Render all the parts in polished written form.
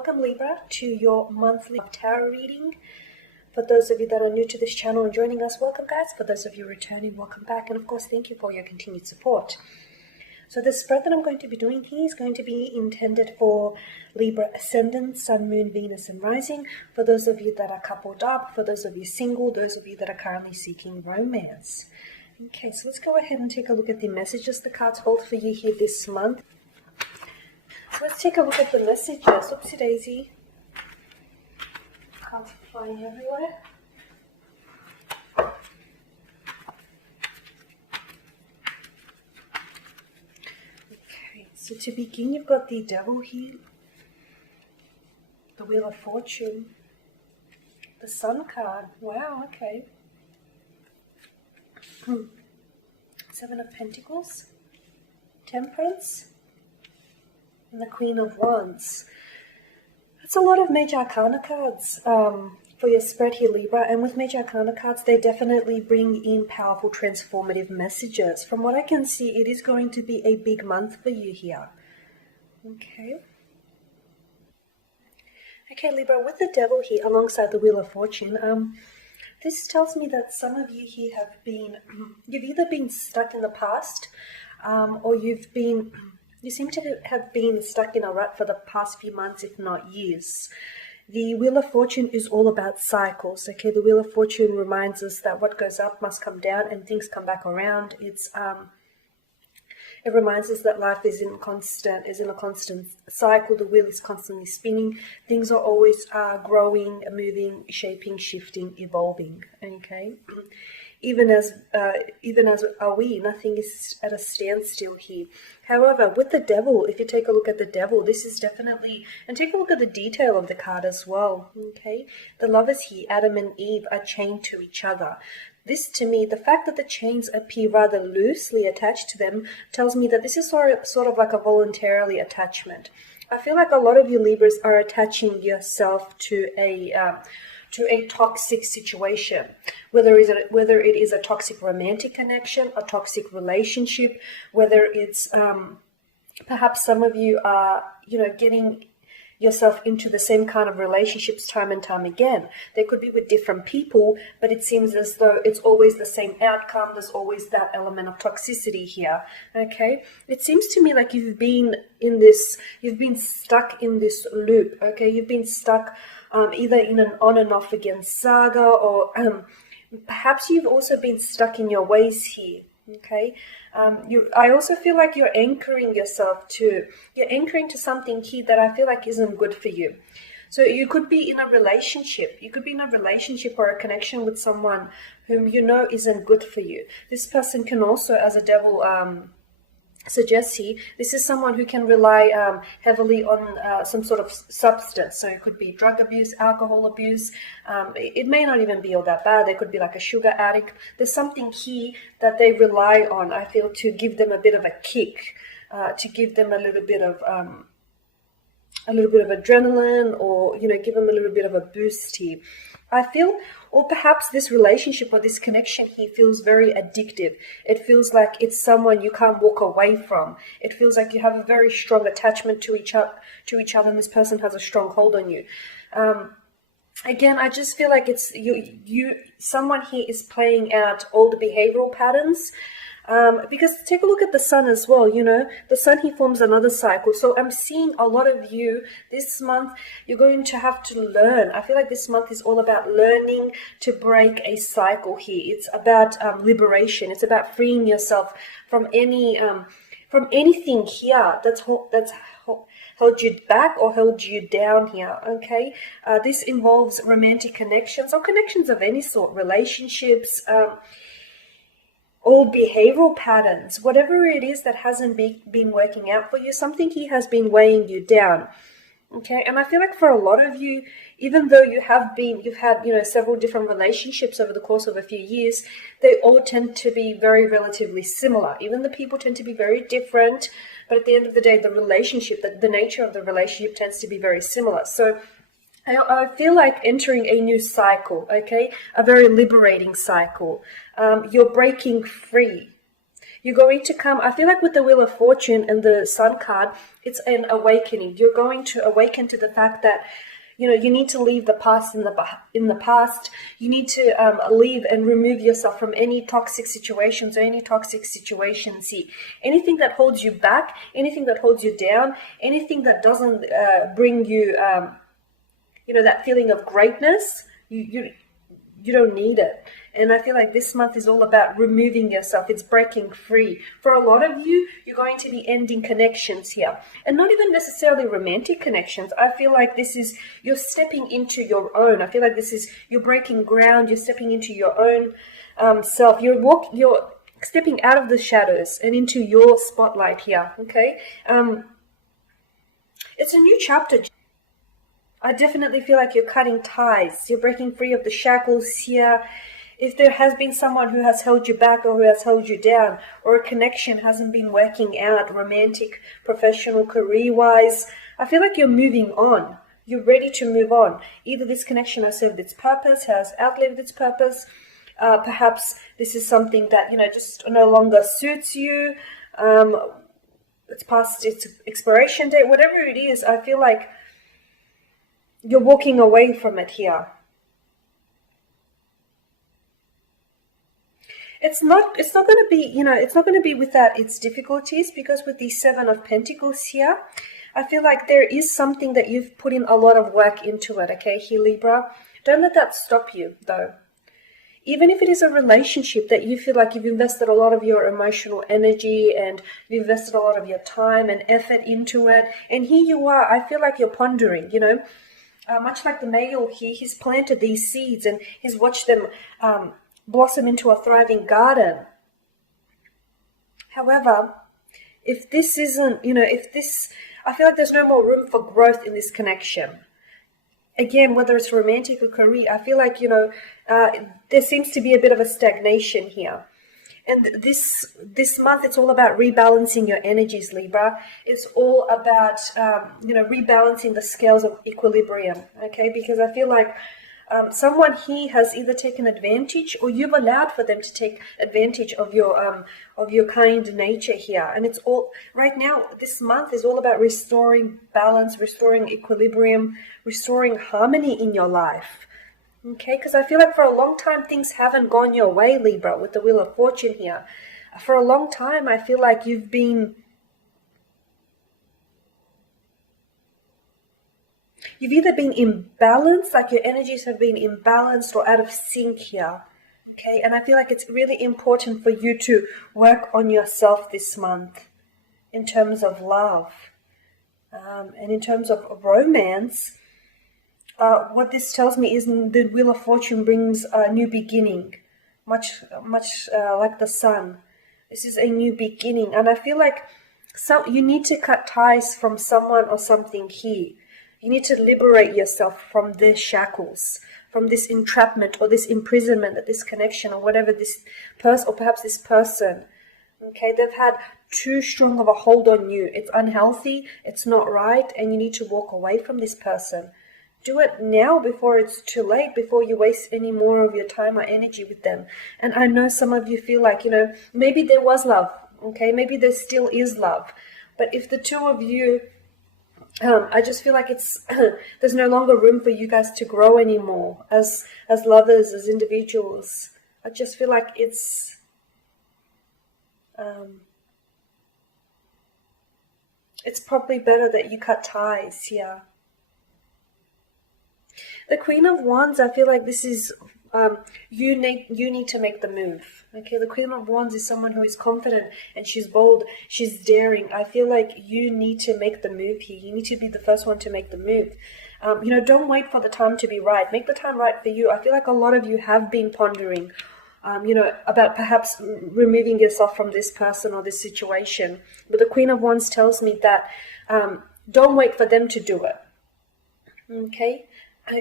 Welcome Libra to your monthly tarot reading. For those of you that are new to this channel and joining us, welcome guys. For those of you returning, welcome back. And of course, thank you for your continued support. So the spread that I'm going to be doing here is going to be intended for Libra Ascendant, Sun, Moon, Venus, and Rising. For those of you that are coupled up, for those of you single, those of you that are currently seeking romance. Okay, so let's go ahead and take a look at the messages the cards hold for you here this month. So let's take a look at the messages. Oopsie daisy. Cards flying everywhere. Okay, so to begin, you've got the Devil here, the Wheel of Fortune, the Sun card. Wow, okay. Seven of Pentacles, Temperance, and the Queen of Wands. That's a lot of major arcana cards for your spread here, Libra. And with major arcana cards, they definitely bring in powerful transformative messages. From what I can see, it is going to be a big month for you here. Okay. Okay, Libra, with the Devil here alongside the Wheel of Fortune, this tells me that some of you here you've either been stuck in the past, or you seem to have been stuck in a rut for the past few months, if not years. The Wheel of Fortune is all about cycles, okay? The Wheel of Fortune reminds us that what goes up must come down and things come back around. It reminds us that life is in a constant cycle. The wheel is constantly spinning. Things are always growing, moving, shaping, shifting, evolving. Okay, even as are we. Nothing is at a standstill here. However, with the Devil, if you take a look at the Devil, this is definitely, and take a look at the detail of the card as well. Okay, the lovers here, Adam and Eve, are chained to each other. This, to me, the fact that the chains appear rather loosely attached to them tells me that this is sort of like a voluntarily attachment. I feel like a lot of you Libras are attaching yourself to a toxic situation, whether it is a toxic romantic connection, a toxic relationship, whether it's perhaps some of you are getting yourself into the same kind of relationships time and time again. They could be with different people, but it seems as though it's always the same outcome. There's always that element of toxicity here. Okay, it seems to me like you've been stuck in this loop. Okay, you've been stuck either in an on and off again saga, or perhaps you've also been stuck in your ways here. Okay, I also feel like you're anchoring to something here that I feel like isn't good for you. So you could be in a relationship. You could be in a relationship or a connection with someone whom you know isn't good for you. This person can also, as a Devil suggests here, this is someone who can rely heavily on some sort of substance. So it could be drug abuse, alcohol abuse. It may not even be all that bad. They could be like a sugar addict. There's something here that they rely on, I feel, to give them a bit of a kick, to give them a little bit of adrenaline, or give them a little bit of a boost here. I feel, or perhaps this relationship or this connection here feels very addictive. It feels like it's someone you can't walk away from. It feels like you have a very strong attachment to each other, and this person has a strong hold on you. Again, I just feel like it's someone here is playing out all the behavioral patterns. Because take a look at the Sun as well. The Sun here forms another cycle. So I'm seeing a lot of you this month, you're going to have to learn. I feel like this month is all about learning to break a cycle here. It's about liberation. It's about freeing yourself from anything here that's held you back or held you down here. Okay, this involves romantic connections or connections of any sort, relationships, old behavioral patterns, whatever it is that hasn't been working out for you. Something here has been weighing you down. Okay, and I feel like for a lot of you, even though you've had several different relationships over the course of a few years, they all tend to be very relatively similar. Even the people tend to be very different, but at the end of the day, the nature of the relationship tends to be very similar. So I feel like entering a new cycle, okay? A very liberating cycle. You're breaking free. You're going to come, I feel like with the Wheel of Fortune and the Sun card, it's an awakening. You're going to awaken to the fact that, you know, you need to leave the past in the past. You need to leave and remove yourself from any toxic situations or any toxic situations. See, anything that holds you back, anything that holds you down, anything that doesn't bring you, you know, that feeling of greatness, you don't need it. And I feel like this month is all about removing yourself. It's breaking free. For a lot of you, you're going to be ending connections here. And not even necessarily romantic connections. I feel like this is, you're stepping into your own. I feel like this is, you're breaking ground. You're stepping into your own self. You're stepping out of the shadows and into your spotlight here, okay? It's a new chapter. I definitely feel like you're cutting ties. You're breaking free of the shackles here. If there has been someone who has held you back or who has held you down, or a connection hasn't been working out, romantic, professional, career-wise, I feel like you're moving on. You're ready to move on. Either this connection has served its purpose, has outlived its purpose. Perhaps this is something that, you know, just no longer suits you. It's past its expiration date. Whatever it is, I feel like you're walking away from it here. It's not going to be, you know, it's not going to be without its difficulties, because with the Seven of Pentacles here, I feel like there is something that you've put in a lot of work into it, okay, here, Libra. Don't let that stop you, though. Even if it is a relationship that you feel like you've invested a lot of your emotional energy and you've invested a lot of your time and effort into it, and here you are, I feel like you're pondering, you know. Much like the male here, he's planted these seeds and he's watched them blossom into a thriving garden. However, if this isn't, you know, I feel like there's no more room for growth in this connection. Again, whether it's romantic or career, I feel like, you know, there seems to be a bit of a stagnation here. And this month, it's all about rebalancing your energies, Libra. It's all about, you know, rebalancing the scales of equilibrium, okay? Because I feel like someone here has either taken advantage or you've allowed for them to take advantage of your kind nature here. And it's all, right now, this month is all about restoring balance, restoring equilibrium, restoring harmony in your life. Okay, because I feel like for a long time things haven't gone your way, Libra, with the Wheel of Fortune here. For a long time, I feel like you've either been imbalanced, like your energies have been imbalanced or out of sync here. Okay, and I feel like it's really important for you to work on yourself this month in terms of love and in terms of romance. What this tells me is the Wheel of Fortune brings a new beginning, much like the sun. This is a new beginning, and I feel like you need to cut ties from someone or something here. You need to liberate yourself from their shackles, from this entrapment or this imprisonment, that this connection or whatever this person, or perhaps this person, okay, they've had too strong of a hold on you. It's unhealthy, it's not right, and you need to walk away from this person. Do it now before it's too late, before you waste any more of your time or energy with them. And I know some of you feel like, you know, maybe there was love, okay? Maybe there still is love. But if the two of you, I just feel like there's no longer room for you guys to grow anymore as lovers, as individuals. I just feel like it's probably better that you cut ties here. The Queen of Wands, I feel like this is, you need to make the move. Okay, the Queen of Wands is someone who is confident and she's bold, she's daring. I feel like you need to make the move here. You need to be the first one to make the move. You know, don't wait for the time to be right. Make the time right for you. I feel like a lot of you have been pondering, you know, about perhaps removing yourself from this person or this situation. But the Queen of Wands tells me that don't wait for them to do it. Okay?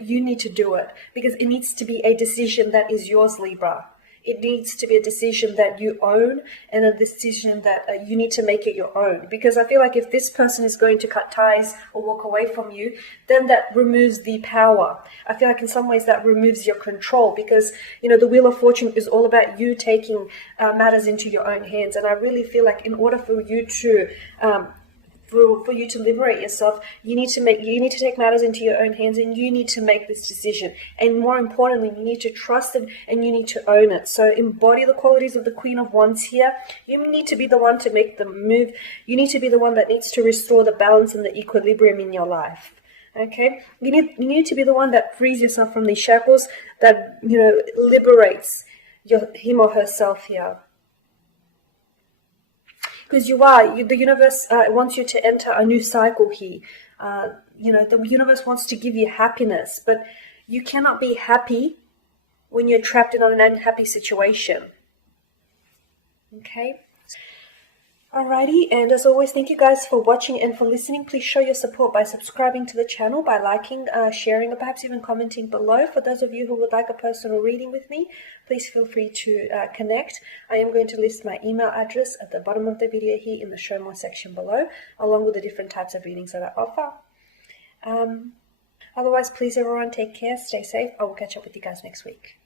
You need to do it, because it needs to be a decision that is yours, Libra. It needs to be a decision that you own, and a decision that you need to make it your own. Because I feel like if this person is going to cut ties or walk away from you, then that removes the power. I feel like in some ways that removes your control, because, you know, the Wheel of Fortune is all about you taking matters into your own hands. And I really feel like in order for you to for you to liberate yourself, you need to take matters into your own hands, and you need to make this decision. And more importantly, you need to trust it, and you need to own it. So embody the qualities of the Queen of Wands here. You need to be the one to make the move. You need to be the one that needs to restore the balance and the equilibrium in your life. Okay, you need to be the one that frees yourself from these shackles, that, you know, liberates him or herself here. Because the universe wants you to enter a new cycle here. You know, the universe wants to give you happiness, but you cannot be happy when you're trapped in an unhappy situation. Okay? Alrighty, and as always, thank you guys for watching and for listening. Please show your support by subscribing to the channel, by liking, sharing, or perhaps even commenting below. For those of you who would like a personal reading with me, please feel free to connect. I am going to list my email address at the bottom of the video here in the show more section below, along with the different types of readings that I offer. Otherwise, please everyone, take care, stay safe. I will catch up with you guys next week.